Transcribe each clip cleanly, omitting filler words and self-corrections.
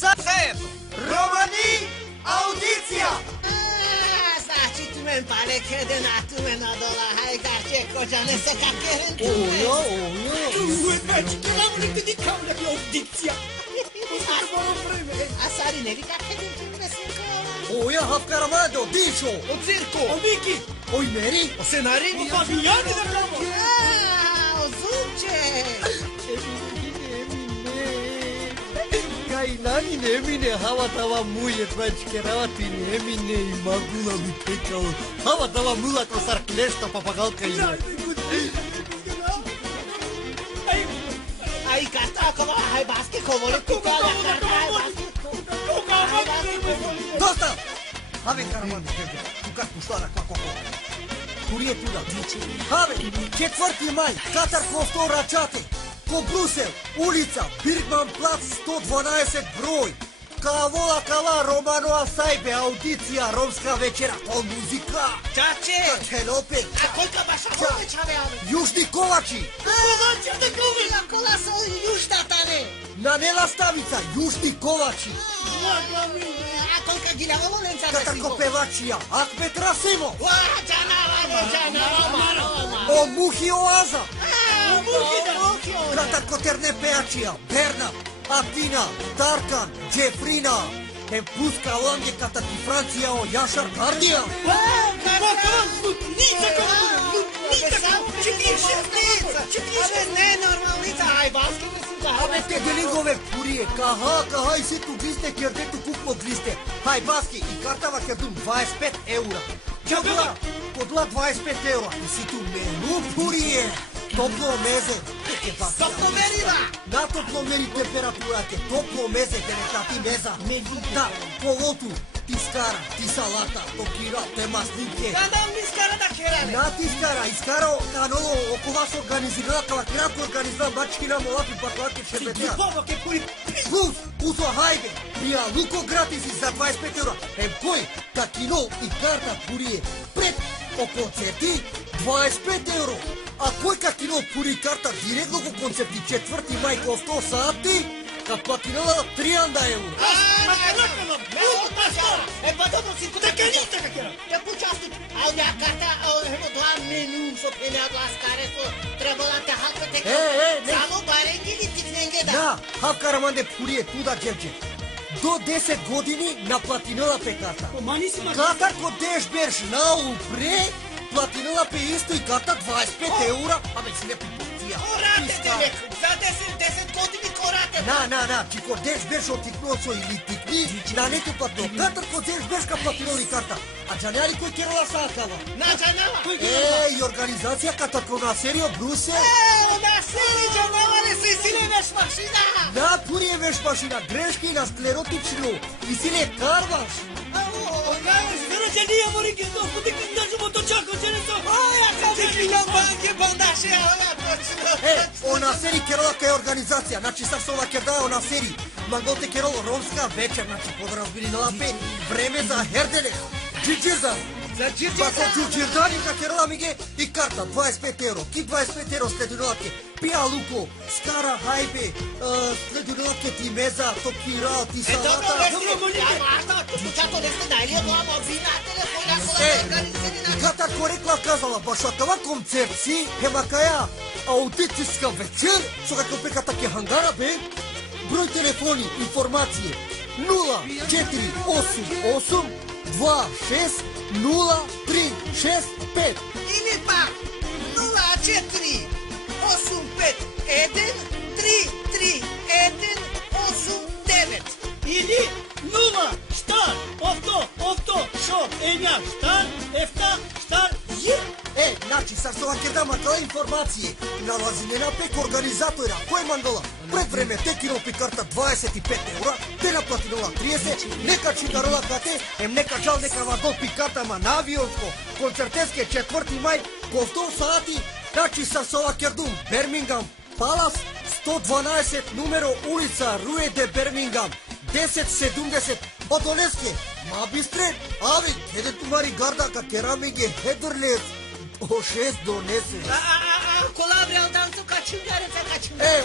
Saeto! România, audiția! Значи ти мен пале къде на тумена дола, хай гарче кожане се какерен туме. Значи ти ламли ти дикавля ки audiția! A sari neli какерен туме синка. Oia hafkaramade o dișo! O circo! O Miki! Oi Meri! O scenari! O Fabiani de acolo! O zunce! Kainani nemine hava tava muie tvačkeravati nemine I magula mi pekao. Hava tava mula ko sarklešta papagalka ima. Ai carta acolo, hai basche covole cucala carta, hai basche. Dosta! Have karamande tebe. Tukat puștoara cu acolo. Curie tu da. Have, 4 mai, Qatar Kostor Račate. Ko Brusel, ulica Birkman Plac 112 broj. Kavola kala Romanova sajbe, audiția romska večera, o muzika. Čače! Čelope. A koľko baša vole čaveame? Južni Kovači. Kovači de kovi? Na kola sa južna tane. Nanela Stavica, Južni Kovači. A koľko gila volenca da Qatar si Kopevačija, Ahmet Rasimo. Ua, džana, Roma. O Muhi Oaza. Muhi. Qatar Koterne Peačija, Bernard, Atina, Tarkan, Jefrina. Em plus ca oameni Qatar ki Francija o Yaşar Kardia. Ale nenormalnica, hai basche de sinka. Avete de lingove purie, kaha, I si tu gliste, kjerdetu kuplo gliste. Hai baski, I kartava kjerdum 25 eura. Podla 25 eura, I si tu menu purie. Toplo meze. Toplo meriva. Na toplo meri temperatura, ke toplo meze, de nekati meza. Da, polotu, ti skara, ti salata, tokira, te maslinke. Kada mi skara da kerane. Na ti skara, iskara kanolo oko vas organizirala, kalakirako organizirala, bačkina molapi paklake šebetea. Plus, uso hajde, prija luko gratis I za 25 eura. Em koi, ka kino I karta purije, pred o koncerti 25 euro. A koi ka kino puri karta direktno ko koncerti 4. maj ko 100 sati, ka platinala 30 euro. Pa dobro si kuda kenita kakera. Te pučasti, a unja karta, a unja dva menu so penjadla skare so trebala te halka te samo barengi li tiknenge da. Da, hafkaramande purije tuda Đevđe. Do 10 godini na platinala pe karta. Qatar ko deš berš na upre, platinala pe isto I karta 25 eura, a već ne pipotija. Korate te nek, za 10 godini korate. Na, ti ko deš berš o tiknoco ili tikni, na netu platno. Qatar ko deš berš ka platinoli karta. A džanjali koji kerala sakava. Na džanjala? I organizacija Qatar ko na serio Brusel. Na seri džanjala ne si sile veš mašina. Na purije veš mašina, greški na sklerotično. I sile karvaš. Ona seri kerala kaj organizacija, znači sad se ova kerdaja ona seri. Mangote keralo romska večer, znači podrazbili na lape, vreme za herdele, džidžirza. Pa ko džidžirdani ka kerala mige I karta 25 euro, ki 25 euro sledunolapke, pija luko, skara hajbe, sledunolapke ti meza, to kirao, ti salata. Qatar ko rekla kazala, baš akava koncert si, hemakaja audicijska večer, so kako peka take hangara be, broj telefoni, informacije 0488 26 0365 Ili pak 04 85 1 3 3 1 8 9 Ili 0 star ofto shop enja star efta star j. Znači sad se ova kerda makala informacije, nalazine na pek organizatora, koje mandala, pred vreme tekino pi karta 25 eura, te naplatinola 30, neka čitarola kate, neka žal neka vadol pi kartama na avionsko, koncerteske 4. maj, ko 100 sati, znači sad se ova kerdum, Birmingham Palace, 112 numero ulica Rue de Birmingham, 1070, Odoneske, Mabistre, avi, kede tu mari garda ka keramige Hederlet, o 6 donese. Cola vreau danțul ca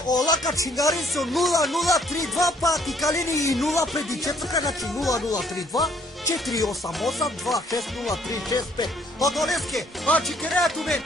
Ола качингарин со 0032 пати калини и 0 преди четврка, значи 0032 488 26035. Одолеске, чикереат у мен.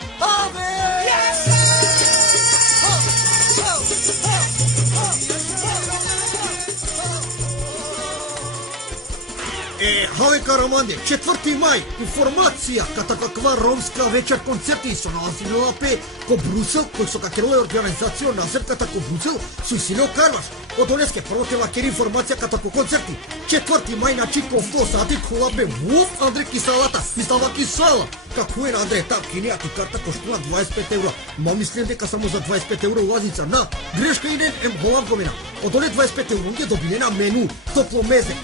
Хале Караманде, 4 май, информация, ката каква ромска вечер концерти со наладзинела пе ко Брусел, кој со какерова организација на зрката ко Брусел, со Силео Карваш. Одолеске, прво те вакери информација ката ко концерти. 4 мај на чико 100 сати колабе Вуф Андре Кисалата, мислава Кисала. Како е Андре, таа кинејата карта коштува 25 евро. Ма мислам дека само за 25 евро улазница на грешка иден Холандговина. Одоле 25 евро ќе добине на мену, топло мезе,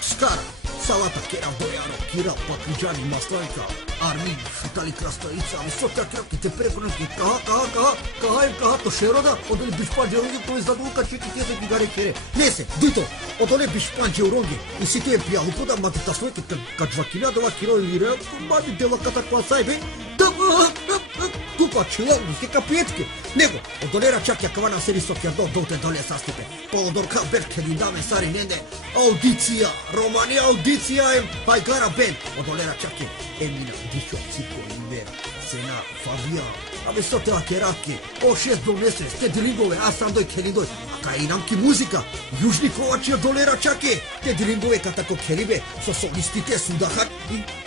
скара, салата, кера, бојаро, кира, пакриџани, масланка, армин, шутали краставица, ами со тя крапките прекорнски, каха, то шерода, одоле бишпанџе уронги, кој задулка чеки тесе гигаре кере. Не се, дито, одоле бишпанџе уронги, и си тој пијалуко да мати тасојке, каджвакина, дова киро и ре, мати делаката која сајбе, купа чиланги, ке капиетке. Него, одолера чак ја кавана сери Софјардо, доте доле састипе. Полодорка берке диндаме сари ненде, аудиција, Романи аудиција ем, Хайгара бен. Одолера чак Емина, Дишо, Цико, Имбер, Сена, Фавијан. Абе со теа кераке, о 6 донесе, сте дрингове, аз сам дој келидој. Ака и намки музика, Јужни Ковачија долера чаке. Те дрингове катако келибе, со солистите судахат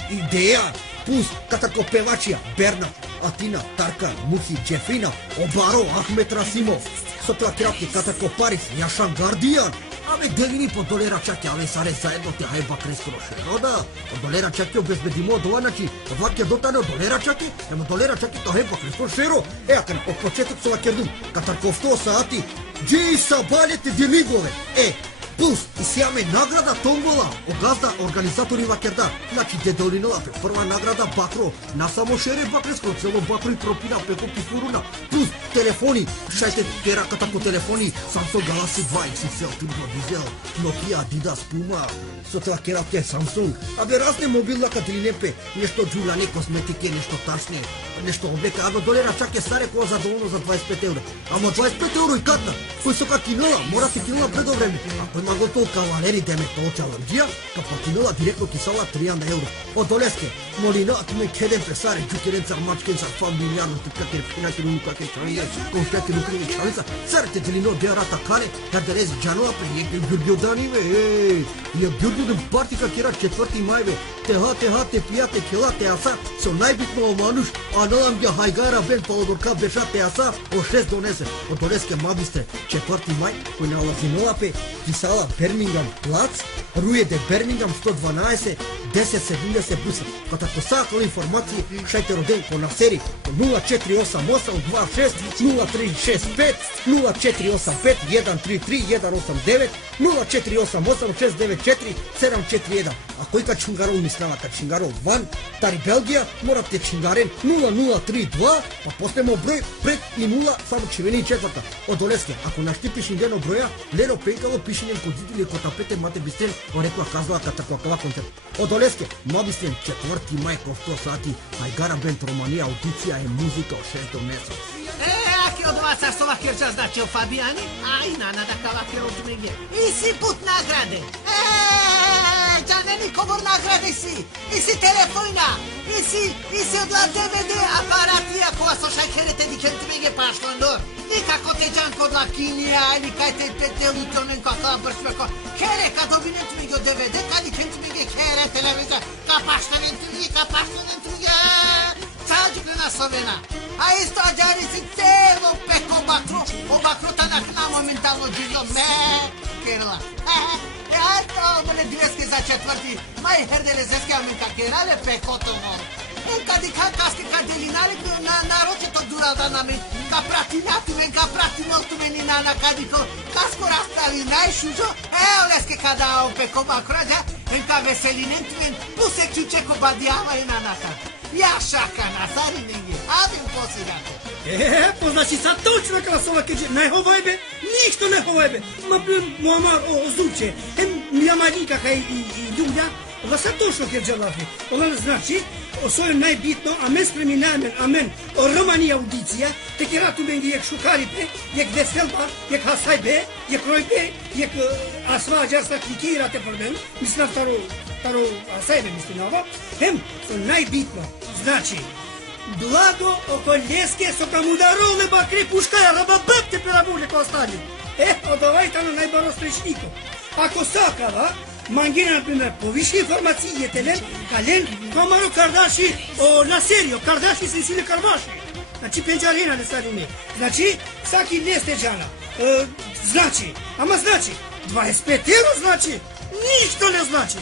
идеја. Плюс катако певачија, Берна, Атина, Тарка, Мухи, Джефрина, Обаро, Ахмет Расимов. Со теа кераке катако Парис, Јашан Гардијан. Абе делини по долера чаке, абе саре заедно те хајба крескоро шерода. Од долера чаке обезбедимо од ова, значи, од ваке дотане од долера чаке, нема долера чаке то хајба крескоро шеро. Акан, од почеток со вакердум, катарков 100 сати, джи сабалете делигове. Плюс, и сијаме награда томбола, огазда организатори вакерда. Значи, дедолинова прва награда Бакро, на само шере бакреско, цело Бакро и пропина, пеко пифуруна. Плюс, телефони, шајте кераката ко телефони, Samsung Galaxy 2 XXL, Turbo Diesel, Nokia, Adidas, Puma, со тоа кераке Samsung. Абе разне мобилна кадринепе, нешто џулане, косметике, нешто ташне, нешто облека, абе долера чаке старе која задоволно за 25 евро. Ама 25 евро и катна, кој со ка кинела, мора се кинела предо време. Магото кавалери деме тоа чаларџија, капа кинела директно кисала 30 евро. Одолеске, молина, ме кеден песаре, џукерен цар мачкен цар фамилијано, тукакер финакер унукакер чалине, конфетер укриви чалица, царите делино деарата кане, кардерези џанова прејекер бюрбјодани бе, ја бюрбјоден партика кера 4 мај бе, теха, те пијате кела теаса, со најбитно омануш, а налам ја хајгара бен полодорка беша теаса, о 6 донесе. Одолеске мабисте, 4 мај, кој налази нолапе, кисала Бермингам плац, Руе де Бермингам 112 1070 буса. Катако сакала информации, шајте роден по насери 0488 26 0365 0485 133 189 0488 694 741. А кој качунгарол мислава качунгарол ван, тари Белгија, морате чунгарен 0032, па постемо број пред и 0, само червени и четврта. Одолеске, ако наштипиш индено броја, лено пенкало пишење кодители ко тапете мате бистрен, орекла казала катакова концерт. Одолеске, мабистрен 4 мај ко 100 сати, Хајгара бенд Романија аудиција е музика од 6 месец. Aqui eu dou uma sarçova que eu já dati o Fabiani, ai nada da cava que eu domingue. E se put nagrade? Já nem como nagrade e se telefona, e se dla DVD aparatia com a social que ele tem que domingue pastondo. E kako te janko dla kinia, ili kaj te peteu i tonen ko akala bršveko. Kere kad dobinem domingue DVD, kad i ken domingue kere televizor, ka paštanen domingue. Saúde na Slovena. A história desse termo pecou o Bacro tá na momental no dia Kerala. To mene dveske za četvrti, maj herdelezeske aminka Kerala pecou to vol. Kad i kaske kadelinali naročito dural da nam ka pratinol tu meni na kad i kasko rastali najšužo, leske kada o pecou Bacro ja, enka veselinen tu men pusek čučeko badijava i na naka. Јашака на заринење, адим посигато. По значи са точно кога сова кеџе, не ховај бе, ништо не ховај бе. Мама озуче, мија мајка кај и љуѓа, ова са точно кеџе лафи. Ова значи, Осој најбитно, амен спреминамен, амен, романи аудиција, те керату бенги јек шукари бе, јек веселба, јек хасај бе, јек рој бе, јек асва джарса кликирате për мен, мислам таро асај бе мислинава, со најбитно, значи, благо околеске со камудароле бакри пушкаја рабабабте перабуле ко остали. Од овајтано најбаростречнико. Ако сакава, Мангина, например, повиши информации телен, кален, камаро Кардаши, на серио, Кардаши се силе Карбаши. Значи пенџарина не садиме. Значи, всаки лесте джана. Значи, ама значи, 25 евро значи, ништо не значи.